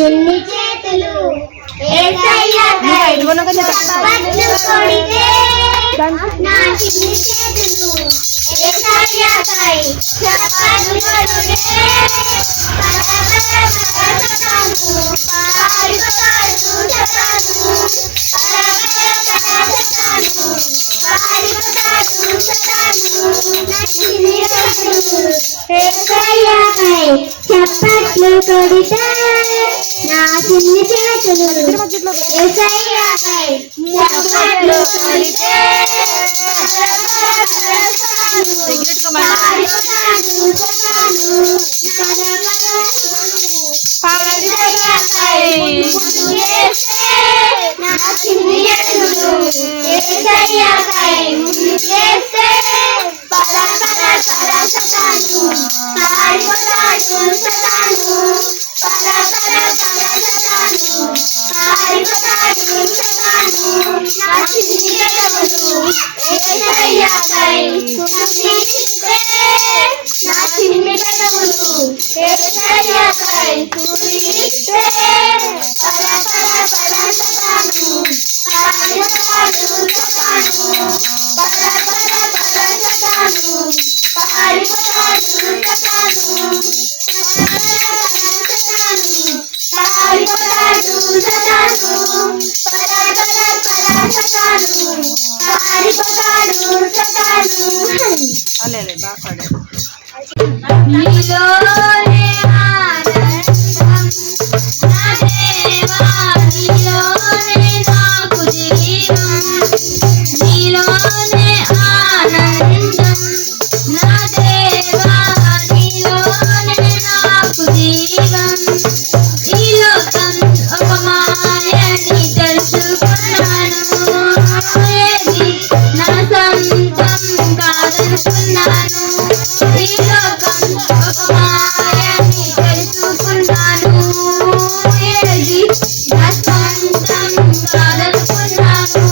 చిన్ని చేతులు యేసయ్యకై చప్పట్లు కొడితే నా చిన్ని చేతులు యేసయ్యకై చప్పట్లు కొడితే చప్పట్లు కొడితే నా చిన్ని చేతులు యేసయ్యకై చప్పట్లు కొడితే నా చిన్ని చేతులు యేసయ్యకై ముందుకేస్తే సతాను పారిపోతాడు సతాను పారిపోతాడు సతాను నా చిన్ని చేతులు యేసయ్యకై స్తుతిస్తే నా చిన్ని చేతులు యేసయ్యకై స్తుతిస్తే సతాను పారిపోతాడు సతాను నీలోనే ఆనందం నా దేవా నీలోనే నాకు జీవం నీలోనే ఆనందం నా దేవా నీలోనే నాకు జీవం ఈ లోకం ఒక మాయని తెలుసుకున్నాను ఏది నా సొంతం కాదనుకున్నాను ఈ లోకం ఒక మాయని తెలుసుకున్నాను ఏది నా సొంతం కాదనుకున్నాను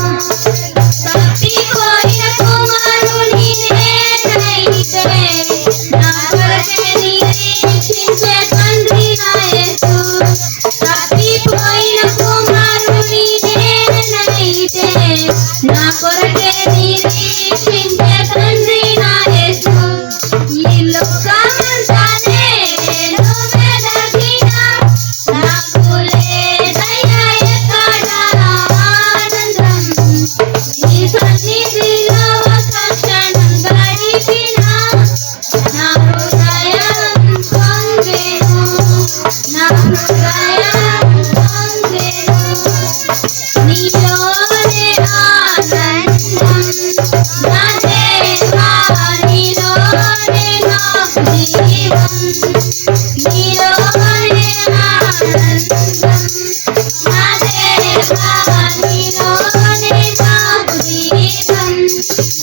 తప్పిపోయిన కుమారుని నేనైతే నా కొరకే నిరీక్షించే తండ్రి నా యేసు తప్పిపోయిన కుమారుని నేనైతే నా కొరకే నిరీక్షించే తండ్రి నా యేసు ఈ లోకమంతానే నేను వెదకినా నాకు లేదయ్యా ఎక్కడ ఆనందం నీ సన్నిధిలో ఒక క్షణం గడిపినా నా హృదయం పొంగెను నా హృదయం పొంగెను నీలోనే ఆనందం నా దేవా నీలోనే నాకు జీవం నీలోనే ఆనందం నా దేవా నీలోనే నాకు జీవం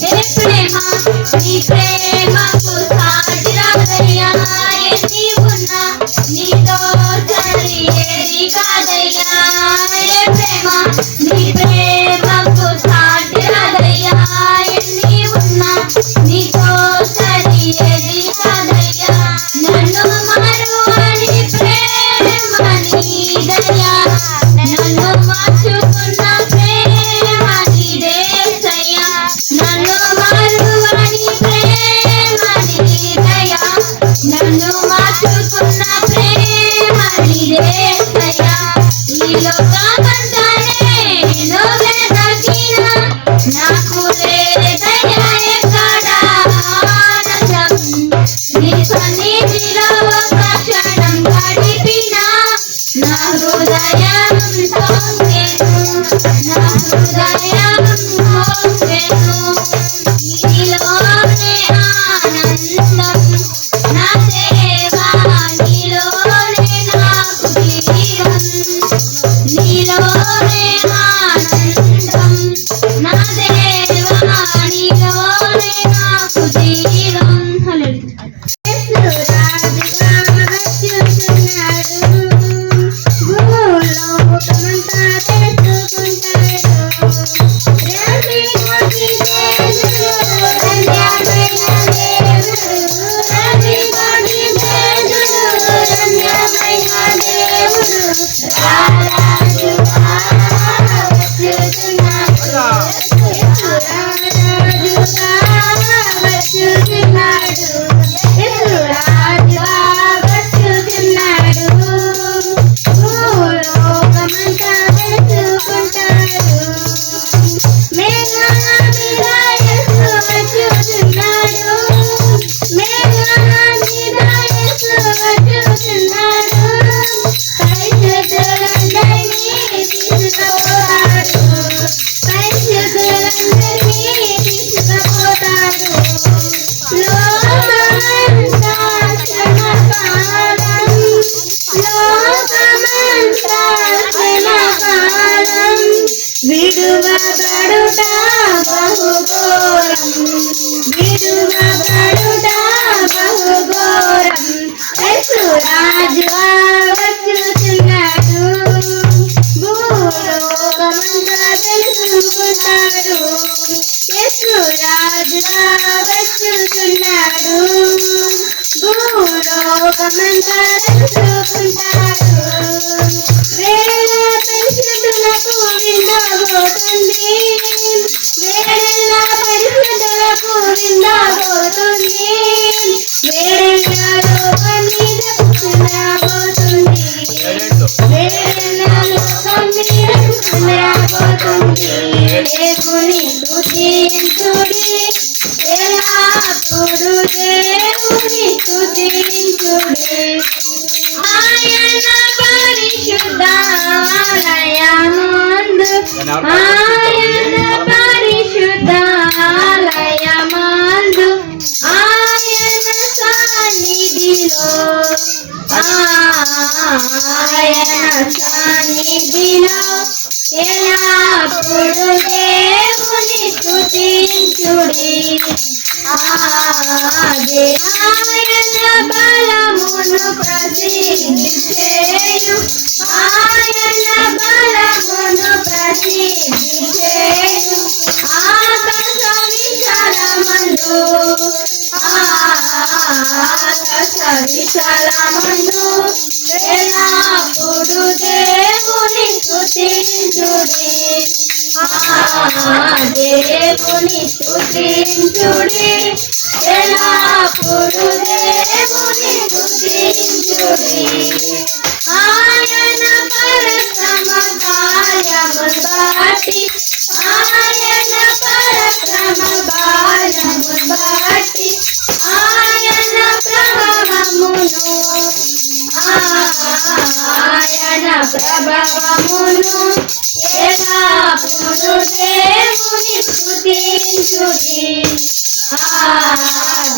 ఏ ప్రేమ నీ ప్రేమకు సాటి రాదయ్యా ఎన్ని ఉన్నా నీతో సరి ఏది కాదయ్యా ఏ ప్రేమ నీ ప్రేమకు సాటి రాదయ్యా ఎన్ని ఉన్నా నీతో సరి ఏది కాదయ్యా నన్ను మరువని ప్రేమ నీదయ్యా నన్ను మార్చుకున్న ప్రేమ నీదేసయ్యా నన్ను మరువని ప్రేమ నీదయ్యా నన్ను మార్చుకున్న ప్రేమ నీదేసయ్యా ఈ లోకమంతానే నేను వెదకినా నాకు లేదయ్యా ఎక్కడ ఆనందం నీ సన్నిధిలో ఒక క్షణం గడిపినా నా హృదయం పొంగెను నా హృదయం పొంగెను నీలోనే ఆనందం నా దేవా నీలోనే నాకు జీవం నీలో రారాజుగా వచ్చుచున్నాడు యేసురాజుగా వచ్చుచున్నాడు యేసురాజుగా వచ్చుచున్నాడు భూలోకమంతా తెలుసుకుంటాడు మేఘాల మీద యేసు వచ్చుచున్నాడు మేఘాల మీద యేసు వచ్చుచున్నాడు పరిశుద్ధులందరినీ తీసుకుపోతాడు పరిశుద్ధులందరినీ తీసుకుపోతాడు లోకమంతా క్షమకాలం లోకమంతా క్షమకాలం విడువబడుట బహుఘోరం విడువబడుట బహుఘోరం యేసురాజుగా వచ్చుచున్నాడు భూలోకమంతా తెలుసుకుంటాడు యేసురాజుగా వచ్చుచున్నాడు భూలోకమంతా తెలుసుకుంటాడు వేల పరిశుద్ధులకు విందబోతుంది వేల పరిశుద్ధులకు విందబోతుంది వేలలో మీద కూర్చుండబోతుంది వేలలో మీద కూర్చుండబోతుంది దేవుని స్తుతించుడి ఎల్లప్పుడు దేవుని స్తుతించుడి ఆయన పరిశుద్ధాలయమందు ఆయన పరిశుద్ధాలయమందు ఆయన సన్నిధిలో ఎల్లప్పుడు దేవుని స్తుతించుడి ఆయన బలమును ప్రసిద్ధి చేయు ఆయన బలమును ప్రసిద్ధి చేయు ఆకాశ విశాలమందు ఆకాశ విశాలమందు ఎల్లప్పుడు దేవుని స్తుతించుడి దేవుని స్తుతించుడి ఎల్లప్పుడు దేవుని స్తుతించుడి ఆయన పరక్రమ కార్యములు బట్టి ఆయన పరక్రమ కార్యములు బట్టి ఆయన ప్రభావమును ఆయన ప్రభావమును ఎల్లప్పుడు దేవుని స్తుతించుడి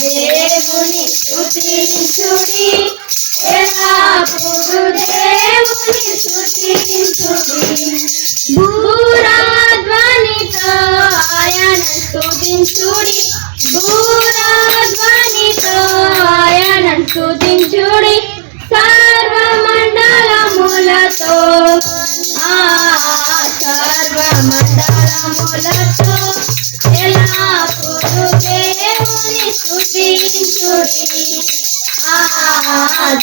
దేవుని స్తుతించుడి ఎల్లప్పుడు దేవుని స్తుతించుడి భూరాధ్వనితో ఆయన స్తుతించుడి భూరాధ్వనితో ఆయన స్తుతించుడి సర్వమండలములతో సర్వమండలములతో ఎల్లప్పుడు దేవుని స్తుతించుడి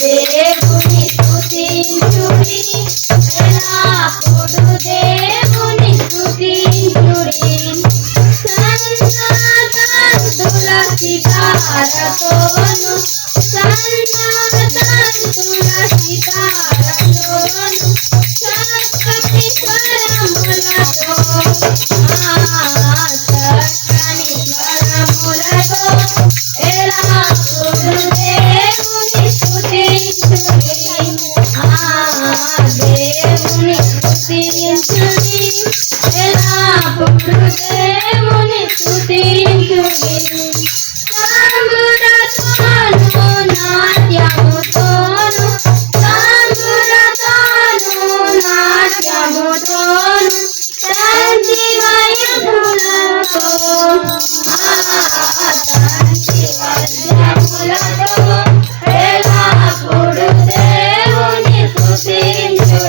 దేవుని స్తుతించుడి ఎల్లప్పుడు దేవుని స్తుతించుడి సన్నతంతుల సితారతోను సన్నతంతుల సితారతోను చక్కని స్వరములతో చక్కని స్వరములతో ఎల్లప్పుడు దేవుని స్తుతించుడి దేవుని స్తుతించుడి ఎల్లప్పుడు దేవుని స్తుతించుడి తంబురతోను నాట్యముతోను తంబురతోను నాట్యముతోను తంతివయములతో తంతివయములతో ఎల్లప్పుడు దేవుని స్తుతించుడి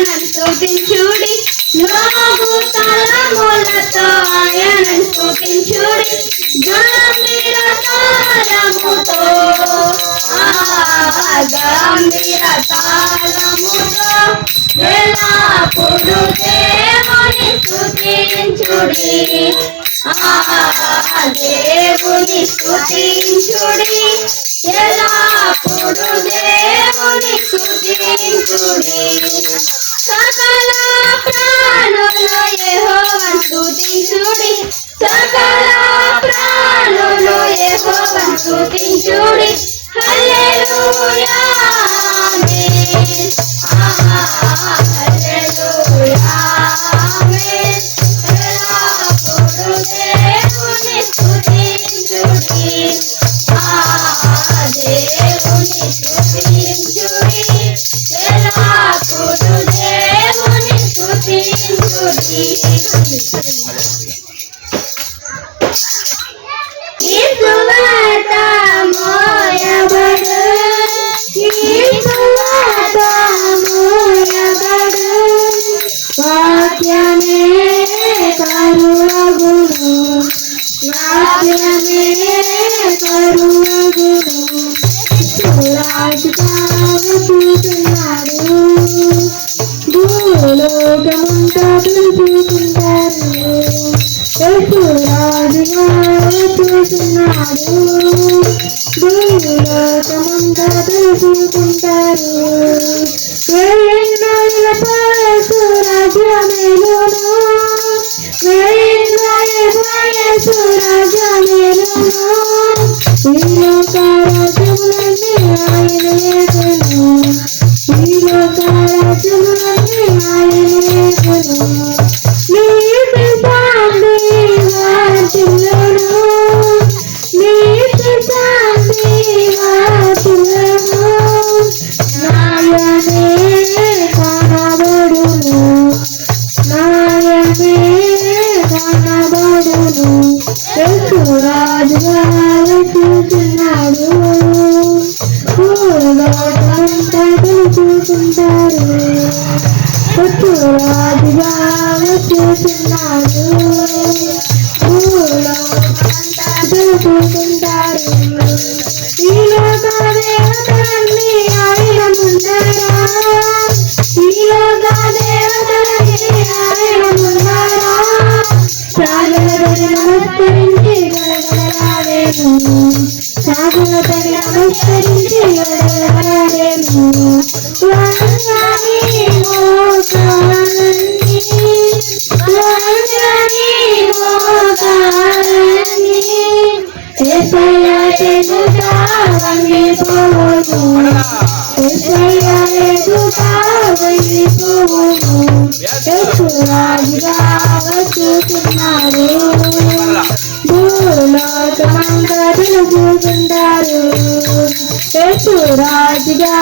ఆయనను స్తుతించుడి లోగు తలములతో ఆయనను స్తుతించుడి గంభీర తాళముతో గంభీర తాళముతో ఎల్లప్పుడు దేవుని స్తుతించుడి దేవుని స్తుతించుడి ఎల్లప్పుడు దేవుని స్తుతించుడి సకల ప్రాణులు యెహోవాను స్తుతించుడి సకల ప్రాణులు యెహోవాను స్తుతించుడి హల్లెలూయా ఆమేన్ హల్లెలూయా ఆమేన్ ఎల్లప్పుడు దేవుని స్తుతించుడి దేవుని స్తుతించుడి ఎల్లప్పుడు దేవుని స్తుతించుడి ఈ సువార్త మోయబడు ఈ సువార్త మోయబడు వాక్యమే కరుణగును వాక్యమే కరుణగును చూస్తున్నాడు భూలోకమంతా చూసుకుంటారు రాజుగా చూస్తున్నాడు భూలోకమంతా చూసుకుంటారు రాజ్యమేలును ఈ లోక రాజ్యములన్నీ ఆయన వేసెను ఈ లోక రాజ్యములన్నీ ఆయన వేసెను నీతి శాంతి వార్తిల్లును నీతి శాంతి వార్తిల్లును నాయనే కనబడును నాయనే కనబడును యేసు రాజుగా చూస్తున్నాడు భూలోకమంతా చూసుకుంటారు యేసు రాజుగా చూస్తున్నాడు భూలోకమంతా చూసుకుంటారు ఈ లోక దేవతలన్నీ ఆయన ముందరా ఈ లోక దేవతలన్నీ ఆయన ముందరా సాగలపడి నమస్కరించి గడగడలాడేను సాగలపడి నమస్కరించి గడగడలాడేను వంగని మోకాలన్నీ వంగని మోకాలన్నీ యేసయ్య ఎదుట వంగిపోవును యేసయ్య ఎదుట వంగిపోవును యేసు రాజుగా వచ్చుచున్నాడు భూలోకమంతా చూసుకుంటారు యేసు రాజుగా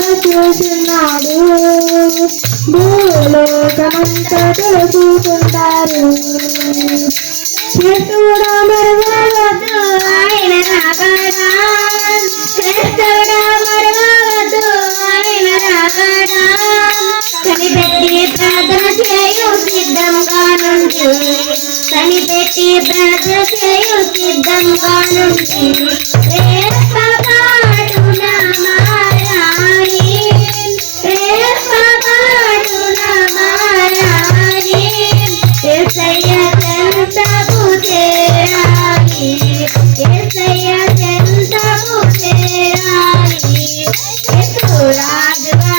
వచ్చుచున్నాడు భూలోకమంతా చూసుకుంటారు చేతుడా మరవద్దు ఆయన రాకడా చేతుడా మరవద్దు ఆయన రాకడా కనిపెట్టి ప్రార్థన చేయు సిద్ధంగా నుండి కనిపెట్టి ప్రార్థన చేయు సిద్ధంగా నుండి రేపపాటున మారాయి రేపపాటున మారాయి యేసయ్య చెంతకు చేరాలి యేసయ్య చెంతకు చేరాలి యేసు రాజుగా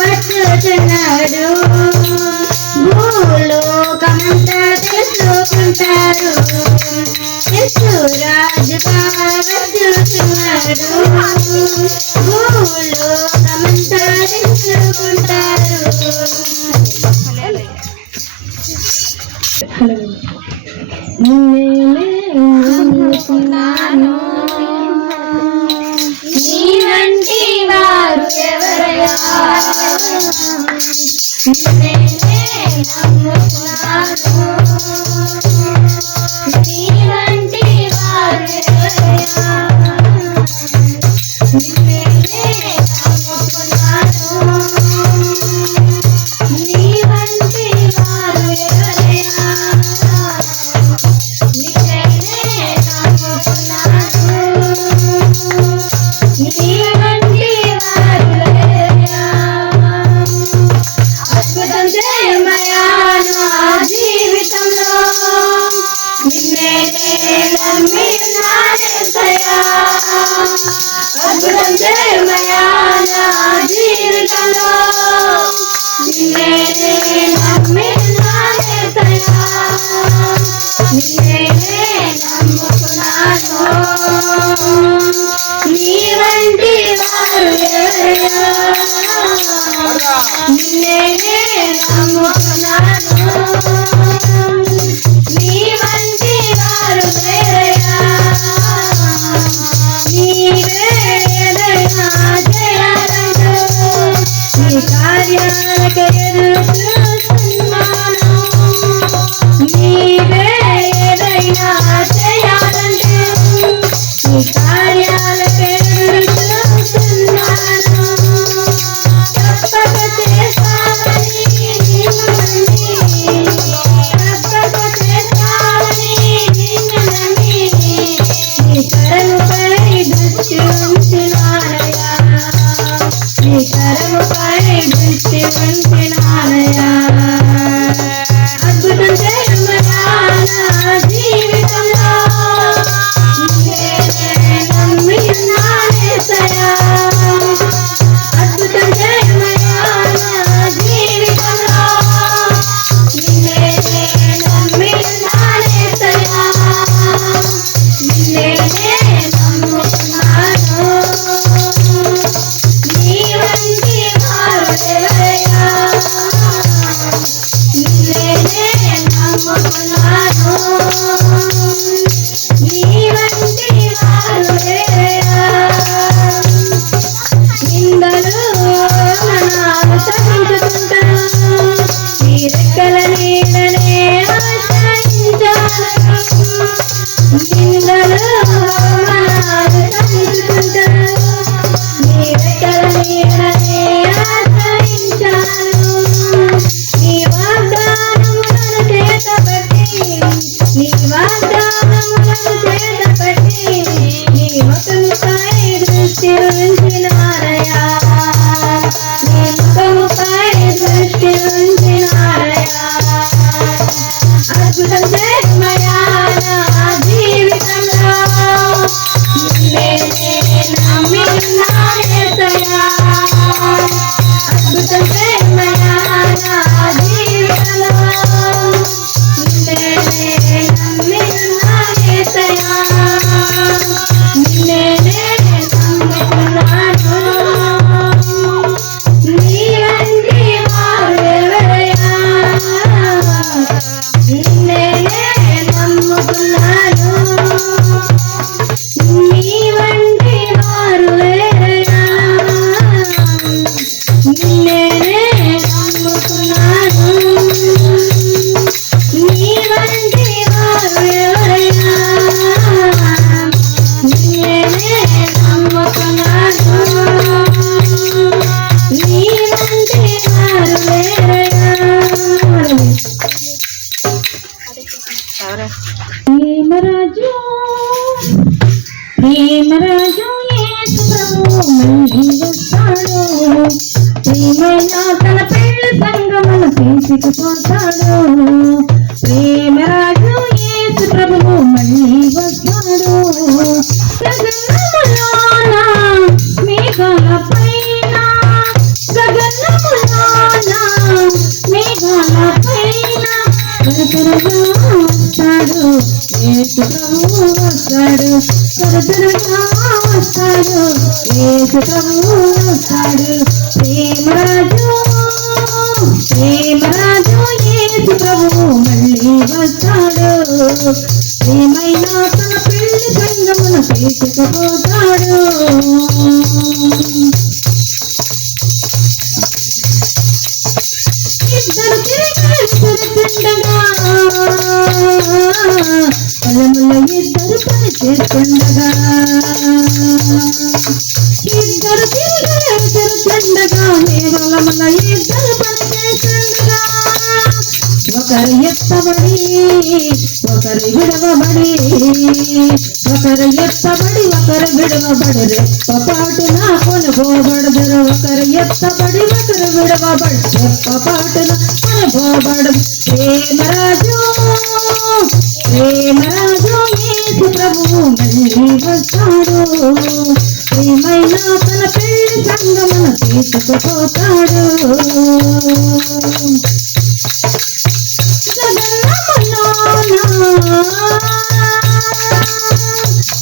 వచ్చుచున్నాడు భూలోకమంతా తెలుసుకుంటారు యేసు రాజుగా వచ్చుచున్నాడు భూలోకమంతా తెలుసుకుంటారు నమ్ముకున్నాను నీ వంటి వారు ఎవరయ్యా నమ్ముకున్నాను నీ వంటి వారు ఎవరయ్యా నమ్ముకున్నాను నీ యేసయ్యా అద్భుతం చేయమయ్యా నా జీవితంలో నిన్నే నమ్మినాను యేసయ్యా నిన్నే నమ్ముకున్నాను నీ వంటి వారు ఎవరయ్యా నిన్నే నమ్ముకున్నాను నీ వంటి వారు వేరయ్యా నీవే ఏదైనా చేయాలంటూ నీ కార్యాలకు ఎదురుస్తున్నాను నీవే ఏదైనా చేయాలంటూ నీ కార్యాలకు ఎదురుస్తున్నాను తప్పక చేస్తావని నిన్ను నమ్మి తప్పక చేస్తావని నిన్ను నమ్మి నీ కరముపై దృష్టి ఉంచినానయ్యా నీ కరముపై దృష్టి ఉంచినానయ్యా అద్భుతం చేయమయ్యా నా జీవితంలో నిన్నే నమ్మి ఉన్నాను యేసయ్యా అద్భుతం చేయమయ్యా నా జీవితంలో నిన్నే నమ్మి ఉన్నాను యేసయ్యా నిన్నే నమ్ముకున్నాను నీ వంటి వారు ఎవరయ్యా నిన్నే నమ్ముకున్నాను నీ వంటి వారు ఎవరయ్యా నిందలు మనాలు సహించుకుంటాను నీ రెక్కల నీడనే ఆశ్రయించాను నిందలు మనాలు సహించుకుంటాను నీ రెక్కల నీడనే ఆశ్రయించాను నీ వాగ్దానములను చేతపట్టి నీ వాగ్దానములను చేతపట్టి నీ ముఖముపై దృష్టి ఉంచినారయ్యా నీ ముఖముపై దృష్టి ఉంచినారయ్యా అద్భుతం చేయమయ్యా నా జీవితంలో నిన్నే నమ్మి ఉన్నాను యేసయ్యా అద్భుతం చేయమయ్యా నా జీవితంలో నిన్నే నమ్మి ఉన్నాను యేసయ్యా నిన్నే నమ్ముకున్నాను నీ వంటి వారు ఎవరయ్యా నిన్నే నమ్ముకున్నాను నీ వంటి వారు ఎవరయ్యా నిన్నే నమ్ముకున్నాను నీ వంటి వారు ఎవరయ్యా నిన్నే నమ్ముకున్నాను నీ వంటి వారు ఎవరయ్యా ప్రేమరాజు ప్రేమరాజు యేసు ప్రభువు మళ్ళీ వస్తాడు ప్రేమైన తన పెళ్లి సంగమును తీసుకుపోతాడు ప్రేమరాజు యేసు ప్రభువు మళ్ళీ వస్తాడు గగనములోన మేఘాల పైన గగనములోన మేఘాల పైన త్వరగా వస్తాడు యేసు ప్రభువు వస్తాడు త్వరగా వస్తాడు యేసు ప్రభువు వస్తాడు ప్రేమరాజు ప్రేమరాజు యేసు ప్రభువు మళ్ళీ వస్తాడు ప్రేమైన తన పెళ్లి సంగమును తీసుకుపోతాడు ఇద్దరు తిరగలుస్తుండగా పొలములో ఇద్దరు పని చేస్తుండగా ఇద్దరు తిరగలుస్తుండగా పొలములో ఇద్దరు పని చేస్తుండగా ఒకరు ఎత్తబడి ఒకరు విడవబడి ఒకరు ఎత్తబడి ఒకరు విడవబడి రెప్పపాటున కొనుగోబడదురు ఒకరు ఎత్తబడి ఒకరు విడవబడి రెప్పపాటున కొనుగోబడదు ప్రేమరాజు యేసు ప్రభువు మళ్ళీ వస్తాడు తీసుకుపోతాడు.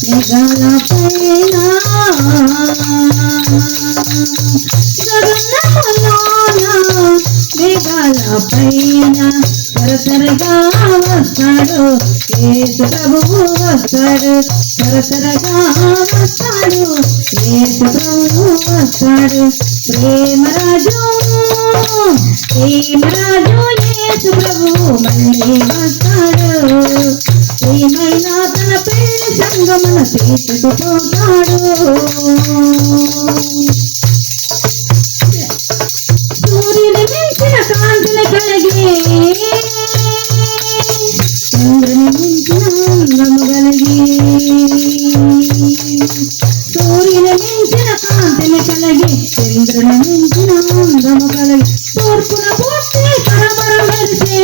మేఘాల పైన మేఘాల పైన తరతరగా వస్తాడు యేసు ప్రభువు వస్తాడు. తరతరగా వస్తాడు యేసు ప్రభువు వస్తాడు. ప్రేమరాజు ప్రేమరాజు యేసు ప్రభువు మళ్ళీ వస్తాడు. ప్రియమైన తన పెళ్లి సంగమున తీసుకుపోతాడు. సూర్యుని మించిన కాంతిని కలిగి చంద్రుని మించిన అందము కలిగి సూర్యుని మించిన కాంతిని కలిగి చంద్రుని మించిన అందము కలిగి తూర్పున పోస్తే పరపర మెరిసే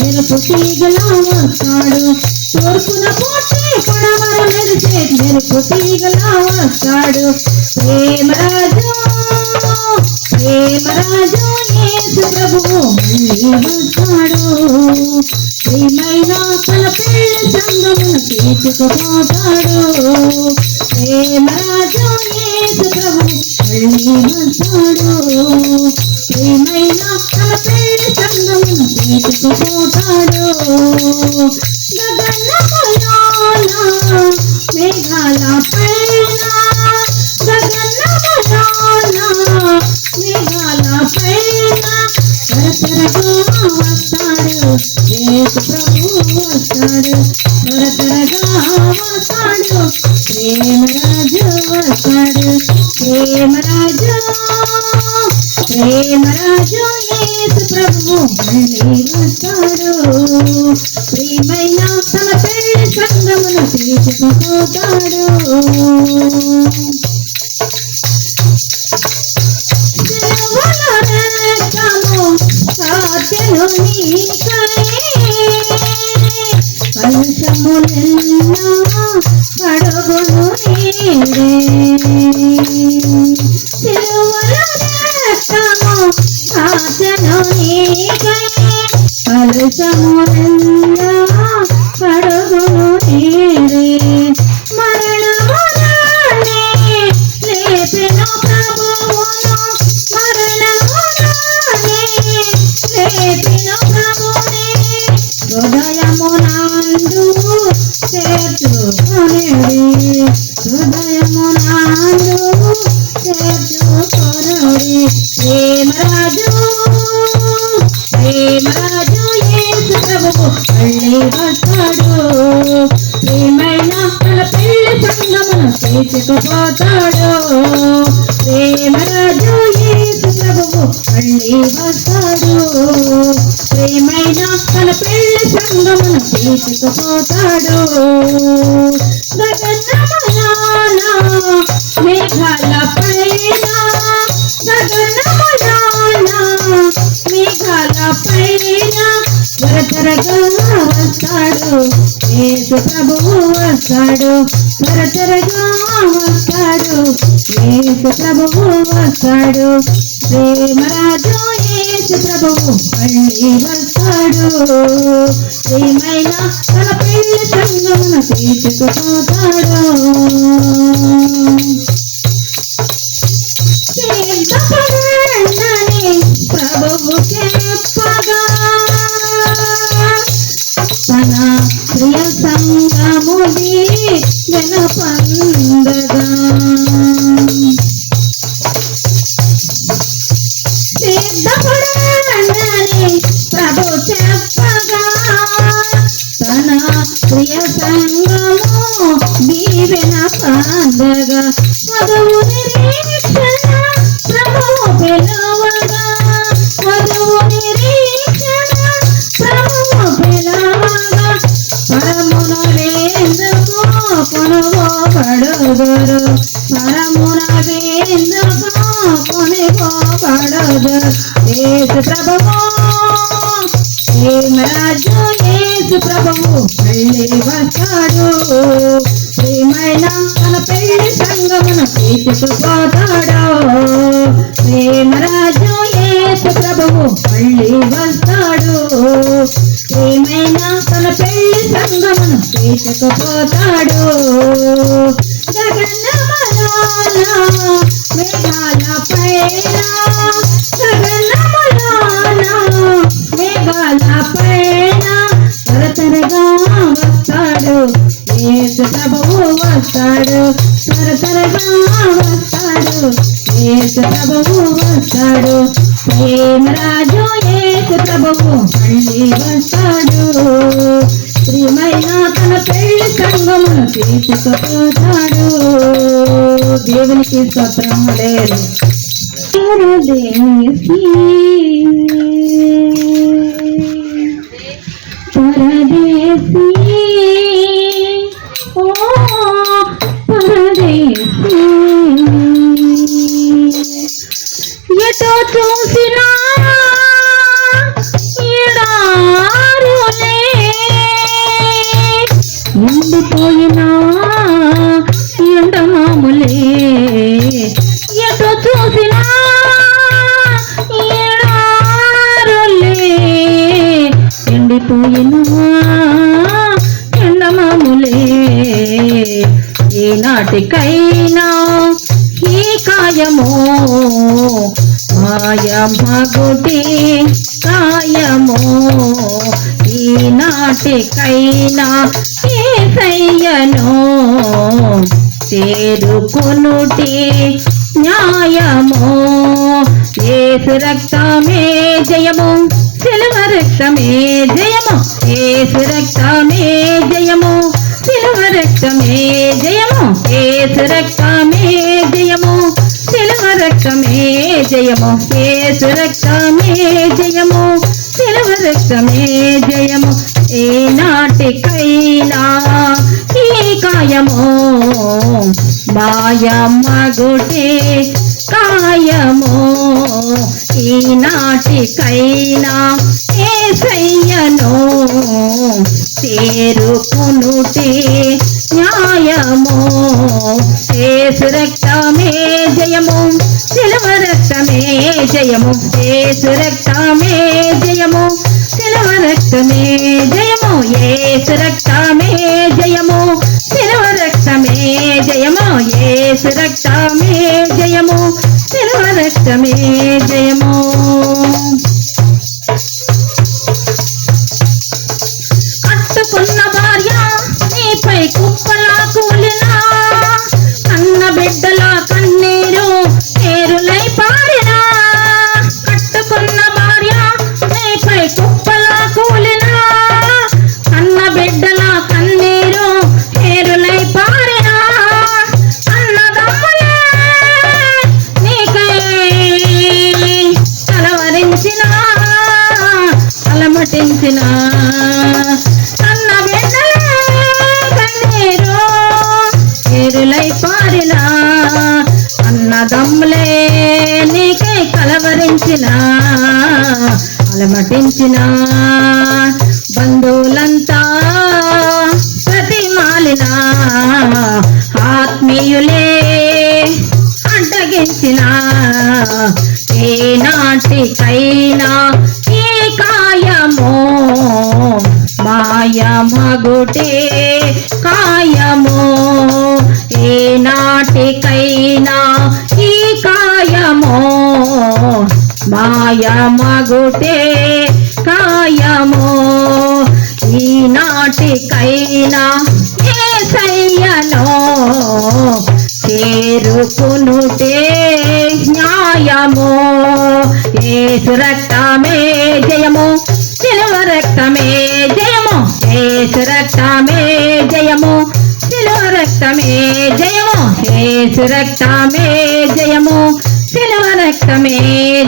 మెరుపు తీగలా వస్తాడు. తూర్పున పోస్తే పడమర మెరిసే మెరుపు తీగలా వస్తాడు. ప్రేమరాజు ప్రేమరాజు యేసు ప్రభువు మళ్ళీ వస్తాడు. ప్రియమైన తన పెళ్లి సంగమున తీసుకుపోతాడు. ప్రేమరాజు యేసు ప్రభువు మళ్ళీ వస్తాడు. ప్రియమైన తన పెళ్లి సంగమున తీసుకుపోతాడు. గగనములోన మేఘాల పైన గగనములోన మేఘాల పైన తరతరగా వస్తాడు యేసు ప్రభువు వస్తాడు. తరతరగా వస్తాడు ప్రేమరాజు వస్తాడు. ప్రేమరాజు ప్రేమరాజు యేసు ప్రభువు మళ్ళీ వస్తాడు. ప్రియమైన తన పెళ్లి సంగమున తీసుకుపోతాడు. సాధ్యను కలుషములెల్లా కడుగును నీరే సిలువలో రక్తము సాధ్యను కలుషములెల్లా కడుగును నీరే మరణమునే లేపిన ప్రభువును మరణమునే లేపిన ప్రభునే హృదయమునందు చేర్చుకొనిడి హృదయమునందు చేర్చుకొనిడి. ప్రేమరాజు ప్రేమరాజు యేసు ప్రభువు మళ్ళీ వస్తాడు. ప్రేమైన తన పెళ్లి సంగమున తీసుకుపోతాడు. ప్రేమరాజు యేసు ప్రభువు మళ్ళీ వస్తాడు. ప్రేమైన తన పెళ్లి సంగమున తీసుకుపోతాడు. గగనములోన మేఘాల పైన గగనములోన మేఘాల పైన తరతరగా వస్తాడు యేసు ప్రభువు వస్తాడు. తరతరగా వస్తాడు యేసు ప్రభువు వస్తాడు. ప్రేమరాజు యేసు ప్రభువు మళ్ళీ వస్తాడు. ప్రియమైన తన పెళ్లి సంగమున తీసుకుపోతాడు. సిద్ధపడండి ప్రభువు చెప్పగా తన ప్రియ సంగముది వినపందగా సిద్ధపడండి ప్రభు చెప్పగా తన ప్రియ సంగము దీవెన పందగా వధువు నిరీక్షణ ప్రభువు పిలువగా వధువు నిరీక్షణ ప్రభువు పిలువగా పరమున వేందుకు కొనుగోబడుదురు పరమున వేందుకు కొనుగోబడుదురు. యేసు ప్రభువు ప్రేమరాజు యేసు ప్రభువు మళ్ళీ వస్తాడు. ప్రియమైన తన పెళ్లి సంగమును తీసుకుపోతాడో ప్రేమరాజు యేసు ప్రభువు మళ్ళీ వస్తాడు ప్రేమైన తన పెళ్లి సంగమును తీసుకుపోతాడు గగనములోన మేఘాల పైన గగనములోన మేఘాల పైన తరతరగా వస్తాడు యేసు ప్రభువు వస్తాడు తరతరగా వస్తాడు యేసు ప్రభువు వస్తాడు ప్రేమరాజు యేసు ప్రభువు మళ్ళీ వస్తాడు ప్రియమైన తన పెళ్లి సంగమును తీసుకుపోతాడు దేవునికి స్తోత్రం పరదేశీ పరదేశీ ఓ పరదేశీ ఎటో చూసినా ఎడారులే ఎండిపోయినా ఎండమాములే ఎటో చూసినా ఎడారులే ఎండిపోయినా ఎండమాములే ఈనాటికైనా ఈ కాయమో మాయమగుటి కాయమో ఈనాటికైనా యేసయ్యను చేరుకొనుటి న్యాయమో యేసు రక్తమే జయము సిలువ రక్తమే జయము యేసు రక్తమే జయము సిలువ రక్తమే జయము యేసు రక్తమే జయము సిలువ రక్తమే జయము యేసు రక్తమే జయము సిలువ రక్తమే జయము ఏనాటికైనా ఈ కాయము మాయమగుటే కాయము ఈనాటికైనా యేసయ్యను చేరుకొనుటే న్యాయము యేసు రక్తమే జయము సిలువ రక్తమే జయము యేసు రక్తమే జయము సిలువ రక్తమే జయము యేసు రక్తమే జయము సిలువ రక్తమే జయము యేసు రక్తమే జయము సిలువ రక్తమే జయము కట్టుకున్న భార్య నీపై కుప్పలా కూలినా కన్న బిడ్డల కన్నీరు ఏరులై పారినా కట్టుకున్న భార్య నీపై కుప్పలా కూలినా కన్న బిడ్డల కన్నీరు ఏరులై పారినా అన్నదమ్ములే నీకై కలవరించిన అలమటించిన కన్న బిడ్డలే కన్నీరు ఏరులై పారిన అన్నదమ్ములే నీకై కలవరించిన అలమటించిన బంధువులంతా ప్రతిమాలిన ఆత్మీయులే అడ్డగించిన ఏనాటికైనా ఈ కాయమో మాయమగుటే కాయమో ఏనాటికైనా ఈ కాయమో మాయమగుటే కాయమో ఈనాటికైనా యేసయ్యను చేరుకొనుటే న్యాయము యేసు రక్తమే జయము సిలువ రక్తమే జయము యేసు రక్తమే జయము సిలువ రక్తమే జయము యేసు రక్తమే జయము సిలువ రక్తమే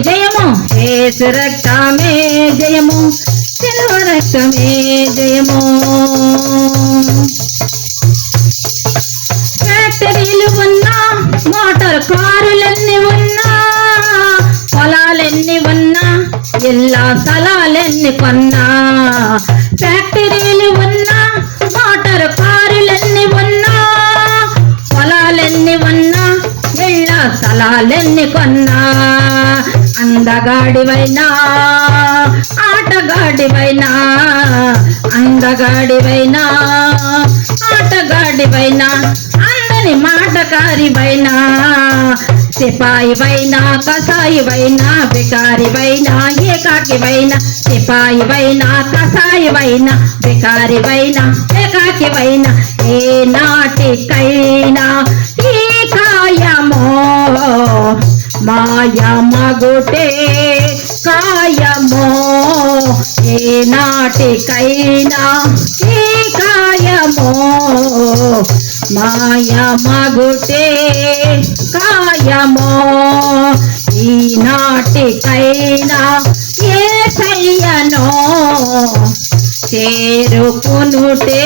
జయము యేసు రక్తమే జయము సిలువ రక్తమే జయము ఫ్యాక్టరీలు ఉన్నా మోటార్ కారులన్నీ ఉన్నా పొలాలెన్ని ఉన్నా ఇళ్ళ స్థలాలెన్ని కొన్నా ఫ్యాక్టరీలు ఉన్నా మోటార్ కారులన్నీ ఉన్నా పొలాలెన్ని ఎన్నికొన్నా అందగాడివైనా ఆటగాడివైనా అందగాడివైనా ఆటగాడివైనా అందని మాటకారివైనా సిపాయివైనా కసాయివైనా బికారివైనా ఏకాకివైనా సిపాయివైనా కసాయివైనా బికారివైనా ఏకాకివైనా ఏ నాటికైనా ఈ కాయమో మాయ మగుటే కాయమో ఏ నాటికైనా ఈ కాయమో మాయ మగుటే కాయమో ఈనాటికైనా యేసయ్యను చేరుకునుటే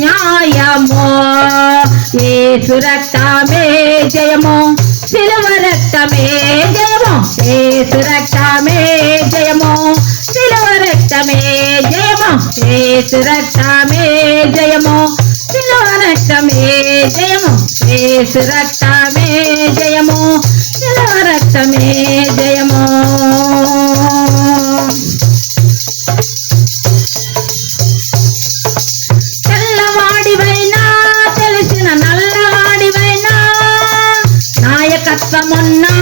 న్యాయమో యేసు రక్తమే జయమో సిలువ రక్తమే జయమో యేసు రక్తమే జయమో సిలువ రక్తమే జయమో యేసు రక్తమే జయమో సిలువ రక్తమే జయమో యేసు రక్తమే జయమో సిలువ రక్తమే జయమో తెల్లవాడివైనా తెలిసిన నల్లవాడివైనా నాయకత్వమున్నా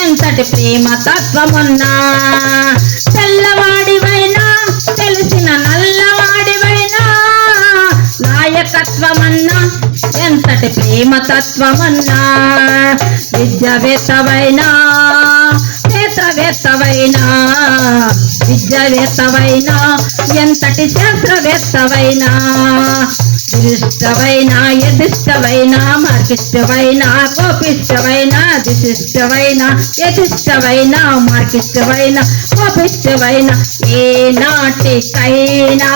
ఎంతటి ప్రేమ తత్వమున్నా తెల్లవాడివైనా తెలిసిన నల్లవాడివైనా నాయకత్వమన్నా ఎంతటి ప్రేమ తత్వమన్నా విద్యావేత్తవైనా క్షేత్రవేత్తవైనా విద్యావేత్తవైనా ఎంతటి శాస్త్రవేత్తవైనా దురిష్టవైనా యదిష్టవైనా మార్కిష్టవైనా కోపిష్టవైనా దిశిష్టవైనా యదిష్టవైనా మార్కిష్టవైనా కోపిష్టవైనా ఏ నాటికైనా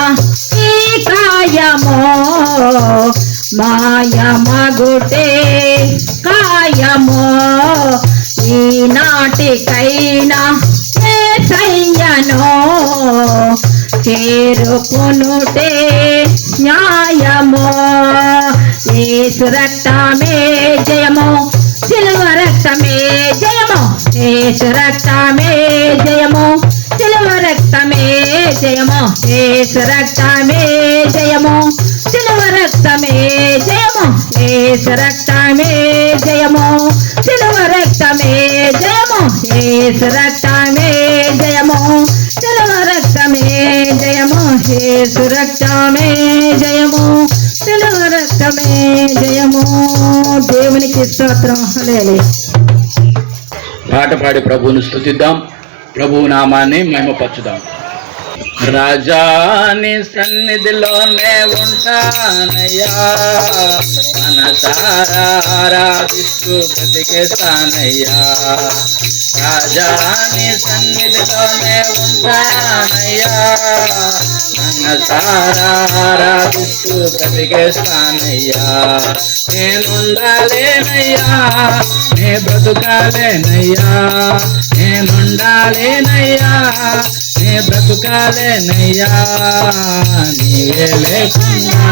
ఈ కాయమో మాయ మగుటే కాయమో ఈ నాటికైనా యేసయ్యను చేరుకునుటే న్యాయమో యేసు రక్తమే జయమో సిలువ రక్తమే జయమో యేసు రక్తమే జయమో సిలువ రక్తమే జయమో యేసు రక్తమే జయమో సిలువ రక్తమే జయమో యేసు రక్తమే జయమో సిలువ రక్తమే జయమో యేసు రక్తమే జయమో సిలువ రక్తమే జయమో యేసు రక్తమే జయమో సిలువ రక్తమే జయమో దేవునికి స్తోత్రం హల్లెలూయా. పాట పాడి ప్రభువును స్తుతిద్దాం, ప్రభువు నామాన్ని మహిమపరచుదాం. రాజాని సన్నిధిలోనే ఉంటానయ్యా, మనసారా ఆరాధిస్తూ బ్రతికేస్తానయ్యా. రాజాని సన్నిధిలోనే ఉంటానయ్యా, మనసారా ఆరాధిస్తూ బ్రతికేస్తానయ్యా. నేనుండాలేనయ్యా, నే బ్రతుకాలేనయ్యా, నేనుండాలేనయ్యా, నే బ్రతుకాలేనయ్యా. నీవే లేకుండా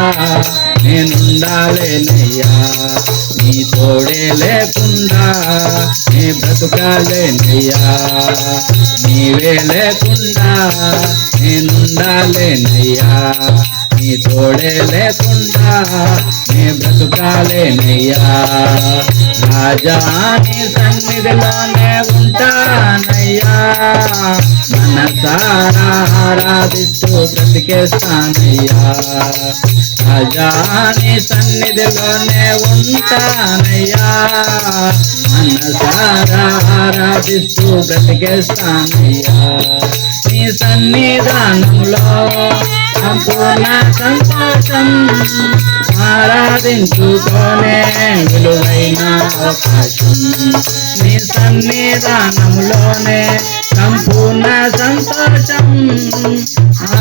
నేనుండాలేనయ్యా, నీ తోడే లేకుండా నే బ్రతుకాలేనయ్యా. నీవే లేకుండా నేనుండాలేనయ్యా, నీ తోడే లేకుండా నే బ్రతుకాలేనయ్యా. రాజా నీ సన్నిధిలోనే ఉంటానయ్యా, మనసారా ఆరాధిస్తూ బ్రతికేస్తానయ్యా. రాజా నీ సన్నిధిలోనే ఉంటానయ్యా, మనసారా ఆరాధిస్తూ బ్రతికేస్తానయ్యా. నీ సన్నిధానంలో సంపూర్ణ సంతోషం, ఆరాధించుకోనే విలువైన అవకాశం. నీ సన్నిధానంలోనే సంపూర్ణ సంతోషం,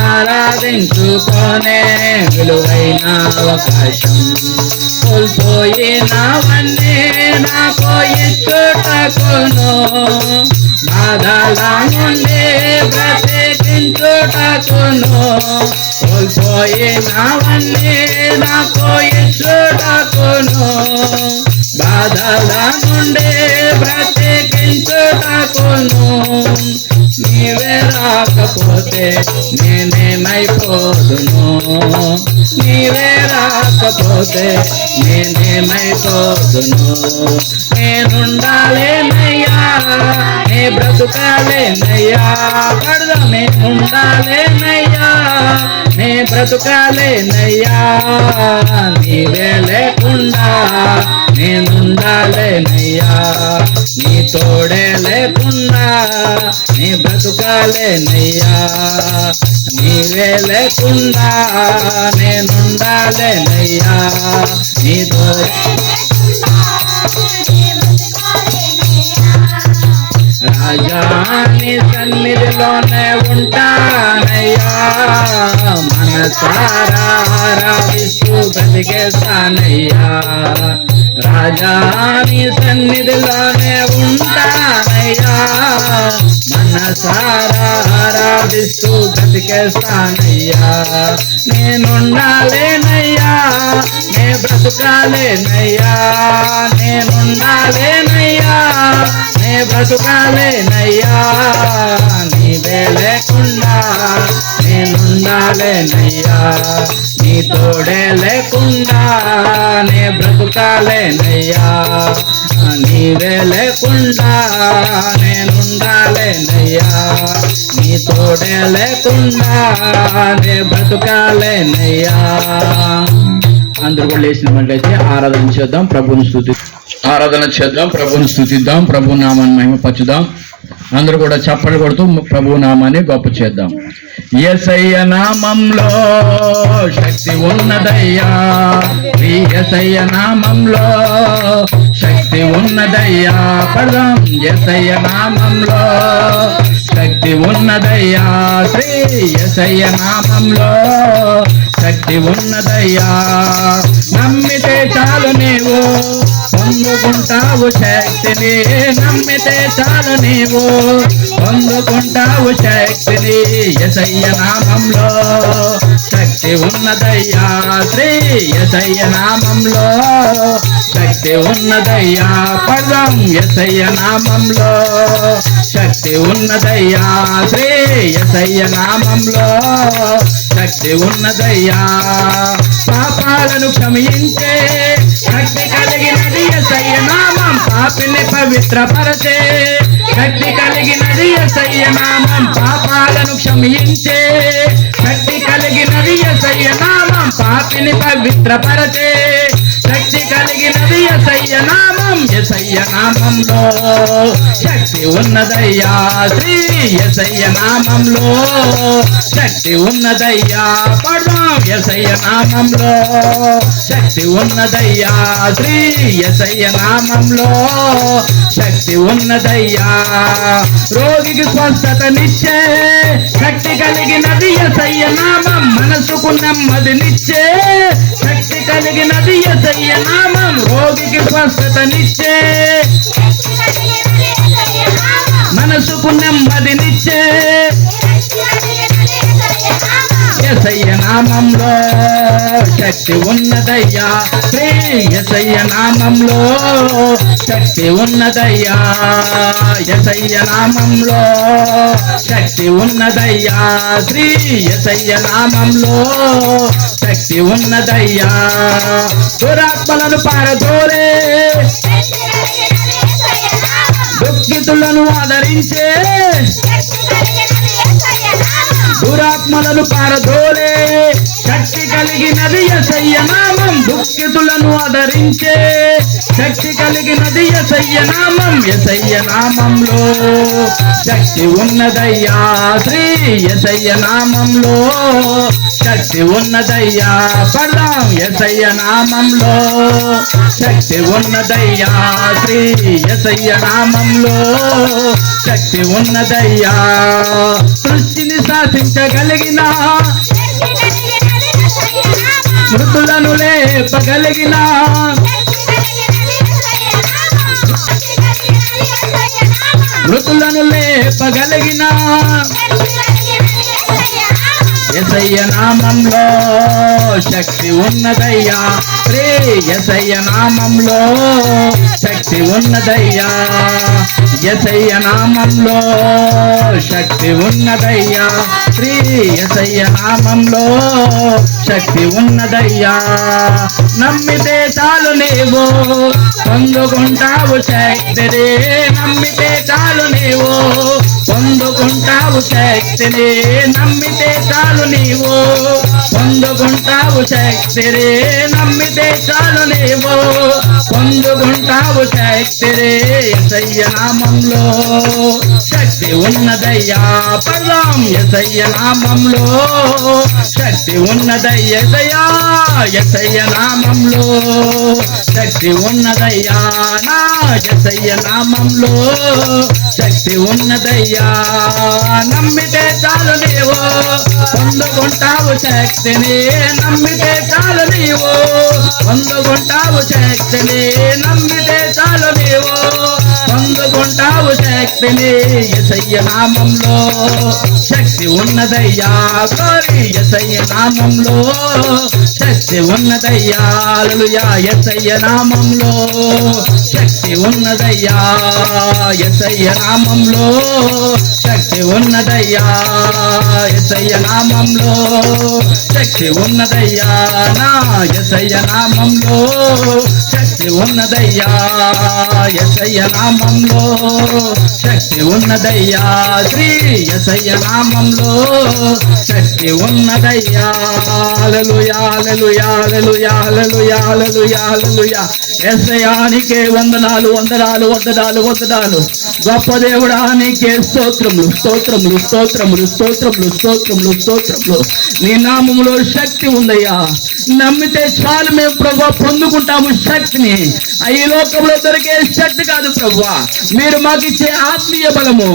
ఆరాధించుకోనే విలువైన అవకాశం. కోల్పోయినవన్నీ నాకు ఇచ్చుటకును, బాధల నుండి బ్రతికించుటకును. కోల్పోయినవన్నీ నాకు ఇచ్చుటకును, బాధల నుండి బ్రతికించుటకును నీవే రాకపోతే నేనేమైపోదును నీవే రాకపోతే నేనేమైపోదును నేనుండాలేనయ్యా నే బ్రతుకాలేనయ్యా పడదాం నేనుండాలేనయ్యా నే బ్రతుకాలేనయ్యా నీవే లేకుండా నేనుండాలేనయ్యా నీ తోడే లేకుండా నీ బ్రతుకాలేనయ్యా నీవే లేకుండా నేనుండాలేనయ్యా నీ తోడే రాజా నీ సన్నిధిలోనే ఉంటానయ్యా మనసారా ఆరాధిస్తూ బ్రతికేస్తానయ్యా రాజా నీ సన్నిధిలోనే ఉంటానయ్యా మనసారా ఆరాధిస్తూ బ్రతికేస్తానయ్యా నేనుండాలేనయ్యా నే బ్రతుకాలేనయ్యా నేనుండాలేనయ్యా నే బ్రతుకాలేనయ్యా నీవే లేకుండా నేనుండాలేనయ్యా నీ తోడే లేకుండా నే బ్రతుకాలేనయ్యా నీవే లేకుండా నేనుండాలేనయ్యా నీ తోడే లేకుండా నే బ్రతుకాలేనయ్యా అందరూ కూడా లేచినట్లయితే ఆరాధన చేద్దాం ప్రభుని స్తుతిద్దాం ప్రభు నామాన్ని మహిమపరచుదాం అందరూ కూడా చప్పట్లు కొడుతూ ప్రభు నామాన్ని గొప్ప చేద్దాం యేసయ్య నామంలో శక్తి ఉన్నదయ్యా యేసయ్య నామంలో శక్తి ఉన్నదయ్యా పడదాం యేసయ్య నామంలో శక్తి ఉన్నదయ్యా శ్రీ యేసయ్య నామంలో శక్తి ఉన్నదయ్యా నమ్మితే చాలు నీవు పొందుకుంటావు శక్తిని నమ్మితే చాలు నీవు పొందుకుంటావు శక్తిని యేసయ్య నామంలో శక్తి ఉన్నదయ్యా శ్రీ యేసయ్య నామంలో శక్తి ఉన్నదయ్యా పదం యేసయ్య నామంలో శక్తి ఉన్నదయ్యా శ్రీ యేసయ్య నామంలో శక్తి ఉన్నదయ్యా పాపాలను క్షమించే శక్తి కలిగినది యేసయ్య నామం పాపిని పవిత్రపరచే శక్తి కలిగినది యేసయ్య నామం పాపాలను క్షమించే శక్తి కలిగినది యేసయ్య నామం పాపిని పవిత్రపరచే శక్తి కలిగినది యేసయ్య నామం యేసయ్య నామంలో శక్తి ఉన్నదయ్యా శ్రీ యేసయ్య నామంలో శక్తి ఉన్నదయ్యా పడదాం యేసయ్య నామంలో శక్తి ఉన్నదయ్యా శ్రీ యేసయ్య నామంలో శక్తి ఉన్నదయ్యా రోగికి స్వస్థతనిచ్చే శక్తి కలిగినది యేసయ్య నామం మనసుకు నెమ్మదినిచ్చే శక్తి కలిగినది యేసయ్య నామం రోగికి స్వస్థతనిచ్చే మనసుకు నెమ్మదినిచ్చే యేసయ్య నామంలో శక్తి ఉన్నదయ్యా శ్రీ యేసయ్య నామంలో శక్తి ఉన్నదయ్యా యేసయ్య నామంలో శక్తి ఉన్నదయ్యా శ్రీ యేసయ్య నామంలో శక్తి ఉన్నదయ్యా దురాత్మలను పారదోలే దుఃఖితులను ఆదరించే దురాత్మలను పారదోలే శక్తి కలిగినది యేసయ్య నామం దుఃఖితులను ఆదరించే శక్తి కలిగినది యేసయ్య నామం యేసయ్య నామంలో శక్తి ఉన్నదయ్యా శ్రీ యేసయ్య నామంలో శక్తి ఉన్నదయ్యా పడదాం యేసయ్య నామంలో శక్తి ఉన్నదయ్యా శ్రీ యేసయ్య నామంలో శక్తి ఉన్నదయ్యా సృష్టిని శాసించగలిగిన మృతులను లేపగలిగిన మృతులను లేపగలిగిన యేసయ్య నామంలో శక్తి ఉన్నదయ్యా, శ్రీ యేసయ్య నామంలో శక్తి ఉన్నదయ్యా, యేసయ్య నామంలో శక్తి ఉన్నదయ్యా, శ్రీ యేసయ్య నామంలో శక్తి ఉన్నదయ్యా. నమ్మితే చాలు నీవు పొందుకుంటావు శక్తిని, నమ్మితే చాలు నీవు పొందుకుంటావు శక్తిని, నమ్మితే చాలు నీవు పొందుకుంటావు శక్తిని, నమ్మితే చాలు నీవు పొందుకుంటావు శక్తిని. యేసయ్య నామంలో శక్తి ఉన్నదయ్యా, పదం యేసయ్య నామంలో శక్తి ఉన్నదయ్యా, యేసయ్య నామంలో శక్తి ఉన్నదయ్యా, నా యేసయ్య నామంలో శక్తి ఉన్నదయ్యా. నమ్మితే చాలు నీవు పొందుకుంటావు శక్తిని, నమ్మితే చాలు నీవు పొందుకుంటావు శక్తిని, నమ్మితే చాలు నీవు పొందుకుంటావు శక్తిని. యేసయ్య నామంలో శక్తి ఉన్నదయ్యా, కోరి యేసయ్య నామంలో శక్తి ఉన్నదయ్యా, హల్లెలూయా. యేసయ్య నామంలో శక్తి ఉన్నదయ్యా, యేసయ్య నామంలో శక్తి ఉన్నదయ్యా, యేసయ్య నామంలో శక్తి ఉన్నదయ్యా, నా యేసయ్య నామంలో శక్తి ఉన్నదయ్యా, యేసయ్య నామంలో శక్తి ఉన్నదయ్యా, శ్రీ యేసయ్య నామంలో శక్తి ఉన్నదయ్యా. హల్లెలూయా, హల్లెలూయా, హల్లెలూయా, హల్లెలూయా, హల్లెలూయా, హల్లెలూయా. యేసయ్యానికే వందనాలు, వందనాలు, వందనాలు, వందనాలు. గొప్ప దేవుడా నీకే స్తోత్రములు, స్తోత్రములు, స్తోత్రములు, స్తోత్రములు, స్తోత్రములు, స్తోత్రములు. నీ నామములో శక్తి ఉందయ్యా. నమ్మితే చాలు మేము ప్రభువా పొందుకుంటాము శక్తిని. ఈ లోకంలో దొరికే శక్తి కాదు ప్రభువా, మీరు మాకు ఇచ్చే ఆత్మీయ బలము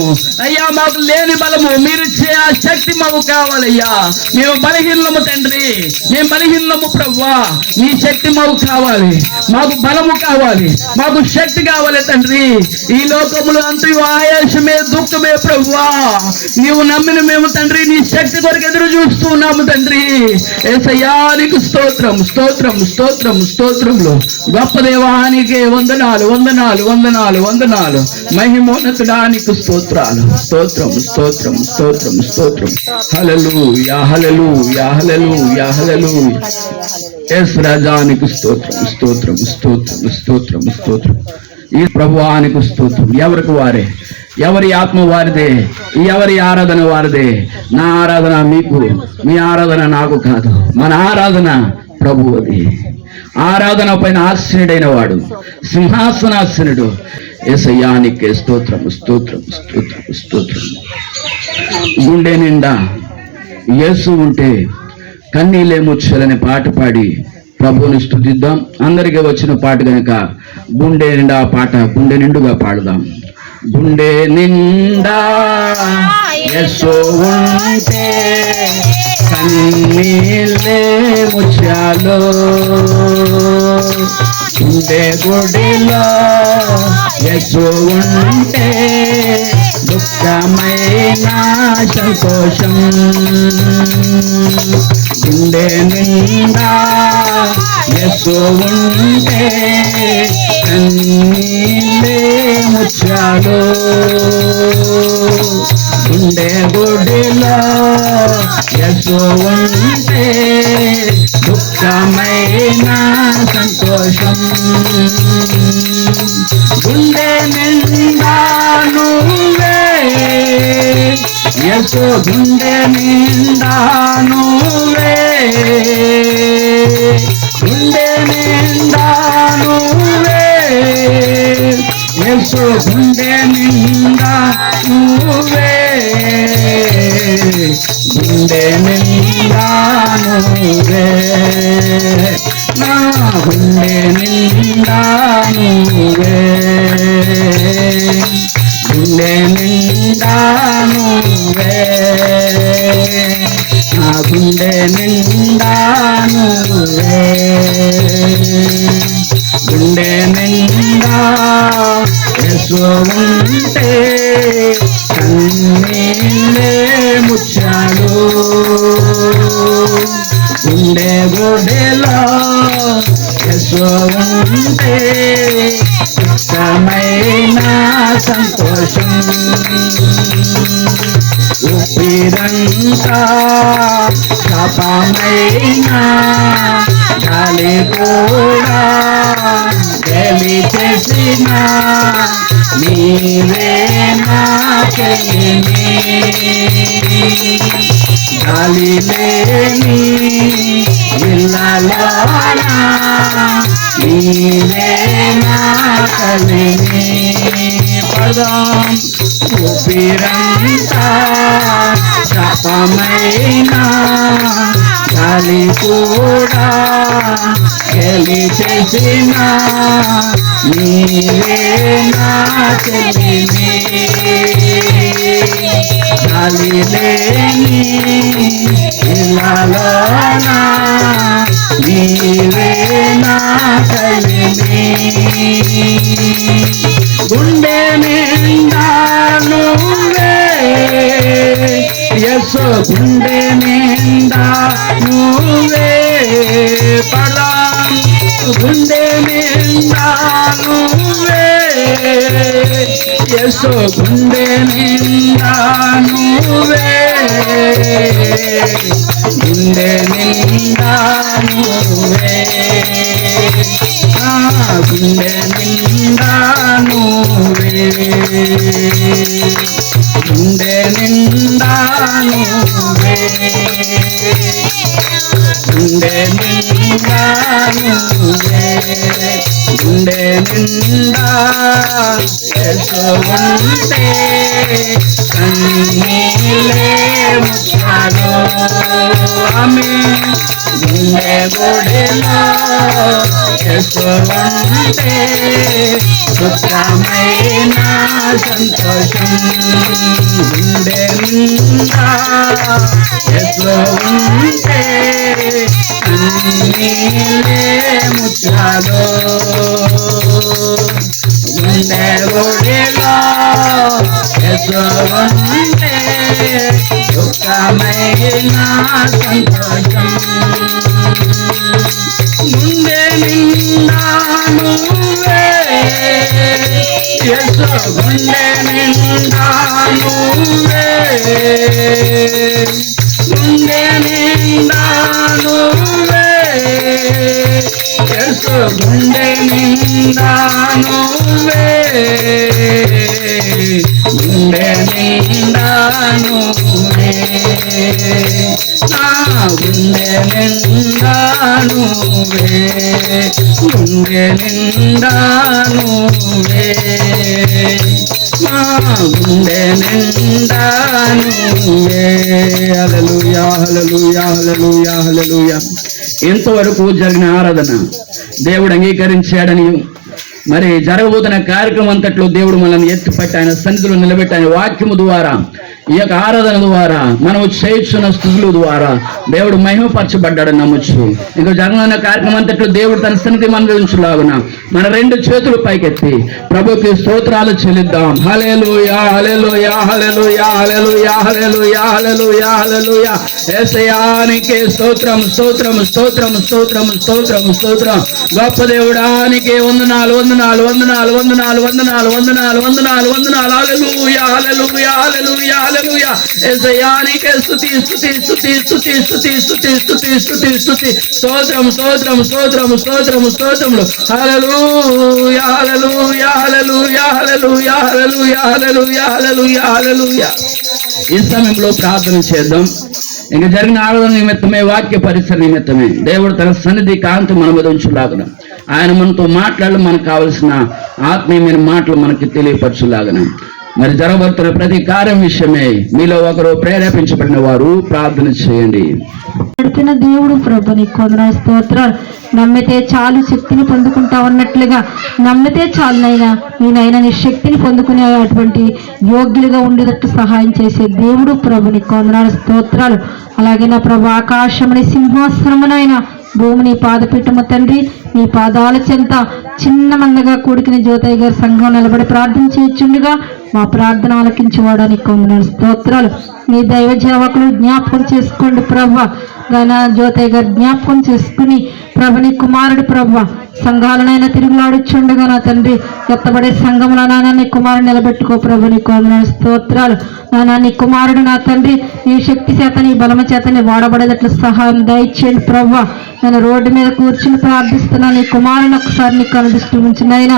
అయ్యా, మాకు లేని బలము మీరు ఇచ్చే ఆ శక్తి మాకు కావాలయ్యా. మేము బలహీనము తండ్రి, మేము బలహీనము ప్రభువా, నీ శక్తి మాకు కావాలి, మాకు బలము కావాలి, మాకు శక్తి కావాలి తండ్రి. ఈ లోకములు అంతు ఆయాసమే దుఃఖమే ప్రభువా, నీవు నమ్మిన మేము తండ్రి నీ శక్తి కొరకు ఎదురు చూస్తున్నాము తండ్రి. యేసయ్యా నీకు స్తోత్రం, స్తోత్రం, స్తోత్రం, స్తోత్రములు. గొప్ప దేవానికి వందనాలు, వందనాలు, వందనాలు, వందనాలు. మహిమోన్నతుడా నీకు స్తోత్రాలు, స్తోత్రం, స్తోత్రం, స్తోత్రం, స్తోత్రం. హల్లెలూయా, హల్లెలూయా, హల్లెలూయా, హల్లెలూయా. యేసు రాజానికి స్తోత్రం, స్తోత్రం, స్తోత్రం, స్తోత్రం, స్తోత్రం. ఈ ప్రభువానికి స్తోత్రం. ఎవరికి వారే, ఎవరి ఆత్మ వారిదే, ఎవరి ఆరాధన వారిదే. నా ఆరాధన మీకు, మీ ఆరాధన నాకు కాదు, మన ఆరాధన ప్రభువుది. ఆరాధన పైన ఆశ్రయుడైన వాడు, సింహాసనాసనుడు యేసయ్యానికే స్తోత్రం, స్తోత్రం, స్తోత్రం, స్తోత్రం. గుండె నిండా యేసు ఉంటే కన్నీలే ముచ్చలని పాట పాడి ప్రభువుని స్తుతిద్దాం. అందరికీ వచ్చిన పాట కనుక గుండె నిండా పాట గుండె నిండుగా పాడుదాం. గుండె నిండా యేసు ఉంటే కన్నీలే ముచ్చాలో, గుండె గుడిలో యేసు ఉంటే దుఃఖమైన సంతోషం. గుండె నిండా యేసు ఉంటే కన్నీలే ముచ్చాలో, గుండె గుడిలో యేసు ఉంటే దుఃఖమైన సంతోషం. గుండె నిండా నువ్వే యేసు, గుండె నిండా నువ్వే, గుండె నిండా నువ్వే యేసు, గుండె నిండా నువ్వే, గుండె నిండా నువ్వే, నా గుండె నిండా నువ్వే, గుండె నిండా నువ్వే, నా గుండె నిండా నువ్వే, గుండె నిండా యేసు ఉంటే కన్నీలే ముచ్చాలు, గుండె గుడిలో యేసు ఉంటే సుఖమైన సంతోషం ఊపిరంతా శాపమైన గాలి కూడా గలి చేసిన నీవే నాకెలిమి గాలి లేని ఇళ్ళలోన నీవే నాకెలిమి పదం ఊపిరంతా శాపమైన గాలి కూడా గలి చేసిన నీవే నాకెలిమి గాలి లేని ఇళ్ళలోన నీవే నాకెలిమి గుండె నిండా నువ్వే యేసు గుండె నిండా నువ్వే పదం గుండె నిండా నువ్వే యేసు గుండె నిండా నువ్వే గుండె నిండా నువ్వే గుండె నిండా నువ్వే గుండె నిండా నువ్వే గుండె నిండా నువ్వే గుండె నిండా యేసు ఉంటే కన్నీలే ముచ్చాను ఆమేన్ గుండె గుడిలో యేసు ఉంటే సుఖమైన సంతోషం గుండె నిండా యేసు ఉంటే కన్నీలే ముచ్చాలు గుండె గుడిలో యేసు ఉంటే సుఖమైన సంతోషం గుండె నిండా నువ్వే యేసు గుండె నిండా నువ్వే గుండె నిండా నువ్వే యేసు గుండె నిండా నువ్వే గుండె నిండా నువ్వే నా గుండె నిండా నువ్వే గుండె నిండా నువ్వే నా గుండె నిండా నువ్వే హల్లెలూయా హల్లెలూయా హల్లెలూయా హల్లెలూయా. ఇంతవరకు జరిగిన ఆరాధన దేవుడు అంగీకరించాడని మరి జరగబోతున్న కార్యక్రమం అంతట్లో దేవుడు మనల్ని ఎత్తిపట్టి ఆయన సన్నిధిలో నిలబెట్టి ఆయన వాక్యము ద్వారా ఈ యొక్క ఆరాధన ద్వారా మనము చేయుచున్న స్థుతుల ద్వారా దేవుడు మహిమపరచబడ్డాడని నమ్మొచ్చు. ఇంకా జరగనున్న కార్యక్రమం అంతట్లో దేవుడు తన సన్నిధి మన ఉంచులాగున మన రెండు చేతులు పైకెత్తి ప్రభుకి స్తోత్రాలు చెల్లిద్దాం. హల్లెలూయా హల్లెలూయా హల్లెలూయా హల్లెలూయా హల్లెలూయా హల్లెలూయా హల్లెలూయా. యేసయ్యానికే స్తోత్రం స్తోత్రం స్తోత్రం స్తోత్రం స్తోత్రం స్తోత్రం. గొప్ప దేవుడానికి వందనాలు వందనాలు వందనాలు వందనాలు వందనాలు వందనాలు వందనాలు వందనాలు. హల్లెలూయా హల్లెలూయా హల్లెలూయా హల్లెలూయా. యేసయ్యానికే స్తుతి స్తుతి స్తుతి స్తుతి స్తుతి స్తుతి స్తుతి స్తుతి స్తుతి. స్తోత్రం స్తోత్రం స్తోత్రం స్తోత్రం స్తోత్రములు. హల్లెలూయా హల్లెలూయా హల్లెలూయా హల్లెలూయా హల్లెలూయా హల్లెలూయా హల్లెలూయా హల్లెలూయా. ఈ సమయంలో ప్రార్థన చేద్దాం. ఇంకా జరిగిన ఆరాధన నిమిత్తమే వాక్య పరిసర నిమిత్తమే దేవుడు తన సన్నిధి కాంతి మన మీద ఉంచులాగన ఆయన మనతో మాట్లాడాలి. మనకు కావలసిన ఆత్మీయమైన మాటలు మనకి తెలియపరచులాగన మరి జరగబోతున్న ప్రతి కార్యం విషయమే మీలో ఒకరు ప్రేరేపించబడిన వారు ప్రార్థన చేయండి. నడిపిన దేవుడు ప్రభు నీ కొందరు స్తోత్రాలు. నమ్మితే చాలు శక్తిని పొందుకుంటా ఉన్నట్లుగా నమ్మితే చాలునైనా నేనైనా నీ శక్తిని పొందుకునే అటువంటి యోగ్యులుగా ఉండేటట్టు సహాయం చేసే దేవుడు ప్రభు నీ కొందరు స్తోత్రాలు. అలాగే నా ప్రభు ఆకాశమని సింహాసనమునైనా భూమిని పాదపీఠము తండ్రి నీ పాదాల చెంత చిన్న మందగా కూడికిన జ్యోతయ్య గారి సంఘం నిలబడి ప్రార్థన చేయొచ్చుండగా మా ప్రార్థన ఆలకించేవాడానికి కొందరు స్తోత్రాలు. నీ దైవ సేవకులు జ్ఞాపకం చేసుకోండి ప్రభా. గాన జ్యోతయ్య గారు జ్ఞాపకం చేసుకుని ప్రభు నీ కుమారుడు ప్రభా సంఘాలనైనా తిరుగులాడుచుండగా నా తండ్రి ఎత్తబడే సంఘముల నాన్న నీ కుమారుడు నిలబెట్టుకో ప్రభు. నీకు వందనాలు స్తోత్రాలు నాన్న. నీ కుమారుడు నా తండ్రి నీ శక్తి చేత నీ బలమ చేత నీ వాడబడేటట్లు సహాయం దయచేయండి ప్రభా. నేను రోడ్డు మీద కూర్చుని ప్రార్థిస్తున్నా నీ కుమారుని ఒకసారి నీకు కనుదృష్టి ఉంచినైనా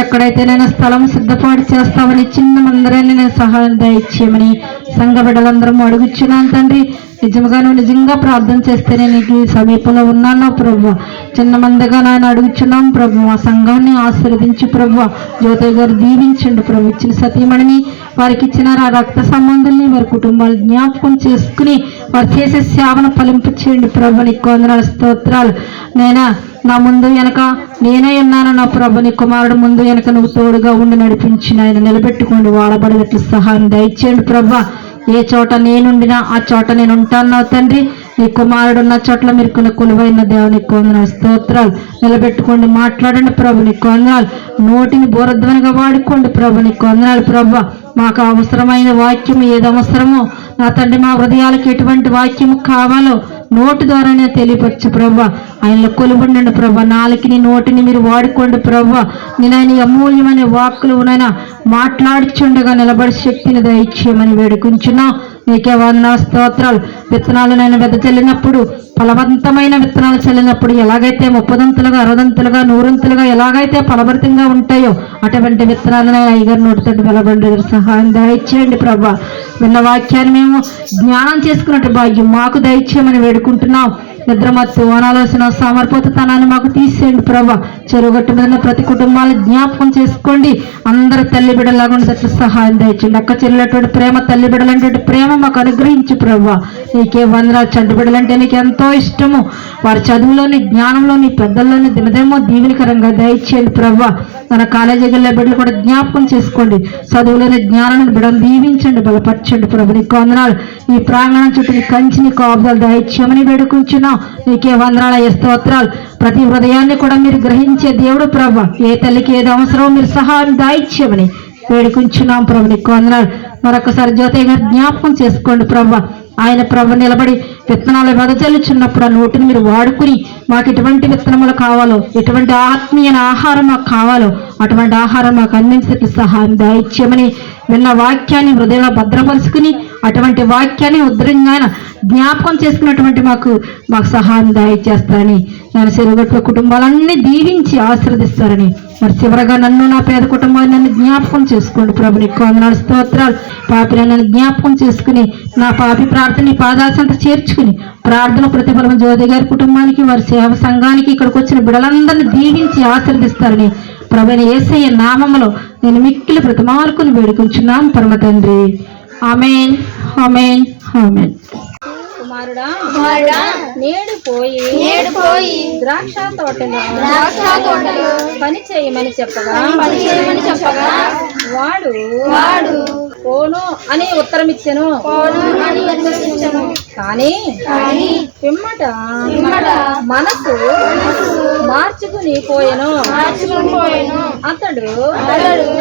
ఎక్కడైతే నేను స్థలం సిద్ధపాటు చేస్తామని చిన్న మందరాన్ని నేను సహాయం దయచేయమని సంఘ బిడ్డలందరం అడుగుచున్నాను తండ్రి. నిజంగా నువ్వు నిజంగా ప్రార్థన చేస్తే నేను నీకు సమీపంలో ఉన్నాను ప్రభు. చిన్న మందగా నాయన అడుగుచున్నాం ప్రభు. ఆ సంఘాన్ని ఆశీర్వదించి ప్రభు. జ్యోతయ్య గారు దీవించండి ప్రభు. ఇచ్చిన సతీమణిని వారికి ఇచ్చిన ఆ రక్త సంబంధుల్ని వారి కుటుంబాలు జ్ఞాపకం చేసుకుని వారు చేసే సేవను ఫలింపు చేయండి ప్రభు. నీకు వందనాలు స్తోత్రాలు. నేనా నా ముందు వెనక నేనే ఉన్నాను నా ప్రభు. నీ కుమారుడు ముందు వెనక నువ్వు తోడుగా ఉండి నడిపించి ఆయన నిలబెట్టుకోండి వాడబడేటట్లు సహాయం దయచేయండి ప్రభు. ఏ చోట నేనుండినా ఆ చోట నేను ఉంటాను తండ్రి. నీ కుమారుడు ఉన్న చోట్ల మీరు కొన్ని కొలువైన దేవునికి వందనాలు స్తోత్రాలు. నిలబెట్టుకోండి మాట్లాడండి ప్రభు. నీకు వందనాలు. నోటిని బోరధ్వనిగా వాడుకోండి ప్రభు. నీకు వందనాలు ప్రభు. మాకు అవసరమైన వాక్యం ఏది అవసరమో నా తండ్రి మా హృదయాలకు ఎటువంటి వాక్యము కావాలో నోటి ద్వారానే తెలియపరచు ప్రభా. ఆయనలో కొలువుండండి ప్రభా. నాలుకని నోటిని మీరు వాడుకోండి ప్రభా. నేను ఆయన అమూల్యమైన వాక్కులు నైనా మాట్లాడుచుండగా నిలబడి శక్తిని దయచేయమని వేడుకుంటున్నా. నీకే వందనాలు స్తోత్రాలు. విత్తనాలు నేను వెదజల్లినప్పుడు ఫలవంతమైన విత్తనాలు చల్లినప్పుడు ఎలాగైతే 30దంతులుగా 60దంతులుగా 100దంతులుగా ఎలాగైతే ఫలభరితంగా ఉంటాయో అటువంటి విత్తనాలు నేను అయ్యగారు నోటితోటి వెలబండి సహాయం దయచేయండి ప్రభా. విన్న వాక్యాన్ని మేము జ్ఞానం చేసుకున్నట్టు భాగ్యం మాకు దయచేయమని వేడుకుంటున్నాం. నిద్రమత్తు అనాలోచన సమర్పతనాన్ని మాకు తీసేయండి ప్రభా. చెరుగట్టు మీద ప్రతి కుటుంబాన్ని జ్ఞాపకం చేసుకోండి. అందరూ తల్లి బిడ్డలాగా ఉండేటట్లు సహాయం దయచేయండి. అక్క చెల్లెటువంటి ప్రేమ తల్లి బిడ్డలంటే ప్రేమ మాకు అనుగ్రహించు ప్రభా. నీకే వందనాలు. చంటి బిడ్డలంటే నీకు ఎంతో ఇష్టము. వారి చదువులోని జ్ఞానంలోని పెద్దల్లోని దినదేమో దీవెనకరంగా దయచేయండి ప్రభా. మన కాలేజీకి వెళ్ళే బిడ్డలు కూడా జ్ఞాపకం చేసుకోండి. చదువులోని జ్ఞానాన్ని బిడ్డలు దీవించండి బలపరచండి ప్రభు. నీకు వందనాలు. ఈ ప్రాంగణం చుట్టూ నీ కంచి నీ కాపుదలు దయచేయమని వేడుకుంటున్నాం. నీకే వందనాలు స్తోత్రాలు. ప్రతి హృదయాన్ని కూడా మీరు గ్రహించే దేవుడు ప్రభా. ఏ తల్లికి ఏది అవసరమో మీరు సహాయం దాయిచ్చేయమని వేడుకుంటున్నాం ప్రభు. నీకు వందనాలు. మరొకసారి జ్యోతయ్య గారు జ్ఞాపకం చేసుకోండి ప్రభా. ఆయన ప్రభు నిలబడి విత్తనాలు వెదజల్లుచున్నప్పుడు ఆ నోటిని మీరు వాడుకుని మాకు ఎటువంటి విత్తనములు కావాలో ఎటువంటి ఆత్మీయ ఆహారం మాకు కావాలో అటువంటి ఆహారం మాకు అందించే సహాయం దయచేయమని విన్న వాక్యాన్ని హృదయంలో భద్రపరుచుకుని అటువంటి వాక్యాన్ని ఉద్ధరంగా జ్ఞాపకం చేసుకున్నటువంటి మాకు సహాయం దయచేస్తారని నేను చెరుగట్ల కుటుంబాలన్నీ దీవించి ఆశీర్వదిస్తారని మరి చివరగా నన్ను నా పేద కుటుంబాన్ని నన్ను జ్ఞాపకం చేసుకోండి ప్రభు. నీకు వందనాలు స్తోత్రాలు. పాపిని నన్ను జ్ఞాపకం చేసుకుని నా పాపి ప్రార్థన పాదాసంత చేర్చుకుని ప్రార్థన ప్రతిఫలం జ్యోతి గారి కుటుంబానికి వారి సేవ సంఘానికి ఇక్కడికి వచ్చిన బిడ్డలందరినీ దీవించి ఆశీర్వదిస్తారని ప్రభువైన యేసయ్య నామములో నేను మిక్కిలి ప్రతిమార్కుని వేడుకుంటున్నాం పరమ తండ్రి. ఆమేన్ ఆమేన్ ఆమేన్. కుమారుడా నేడు పోయి ద్రాక్ష తోటలో పని చేయమని చెప్పగా వాడు పోను అని ఉత్తరమిచ్చెను. కానీ పిమ్మట మనసు మార్చుకుని పోయెను. అతడు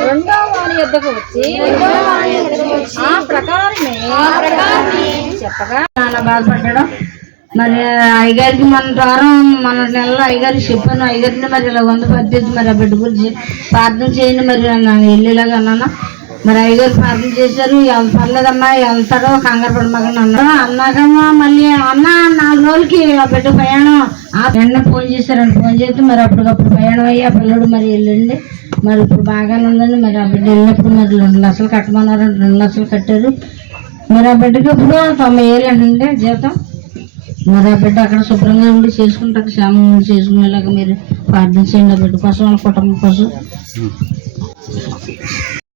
రెండో వాని యొద్దకు వచ్చి ఆ ప్రకారమే చెప్పగా చాలా బాధపడ్డాడు. మరి అయ్యగారికి మన ద్వారా మన నెలలో అయ్యగారికి చెప్పాను. అయ్యగారిని మరి ఇలా వంద పద్ధతి మరి ఆ బిడ్డ గురించి ప్రార్థన చేయండి మరి నాకు వెళ్ళేలాగా అన్నాను. మరి అయ్యగారు ప్రార్థన చేశారు. పర్లేదమ్మా వెళ్తాడో కంగారు పడమని అన్నారు. అన్నాకమ్మా మళ్ళీ అన్న 4 రోజులకి ఆ బిడ్డ ప్రయాణం వెంటనే ఫోన్ చేశారండి. ఫోన్ చేస్తే మరి అప్పటికప్పుడు ప్రయాణం అయ్యి ఆ పిల్లడు మరి వెళ్ళండి. మరి ఇప్పుడు బాగానే ఉందండి. మరి ఆ బిడ్డ వెళ్ళినప్పుడు మరి 2 లక్షలు కట్టమన్నారండి. 2 లక్షలు కట్టారు. మరి ఆ బిడ్డకి ఇప్పుడు 90,000 అంటే జీతం. మరి ఆ బిడ్డ అక్కడ శుభ్రంగా ఉండి చేసుకుంటారు. క్షేమం ఉండి చేసుకునేలాగా మీరు ప్రార్థన చేయండి. ఆ బిడ్డ కోసం వాళ్ళ కుటుంబం కోసం.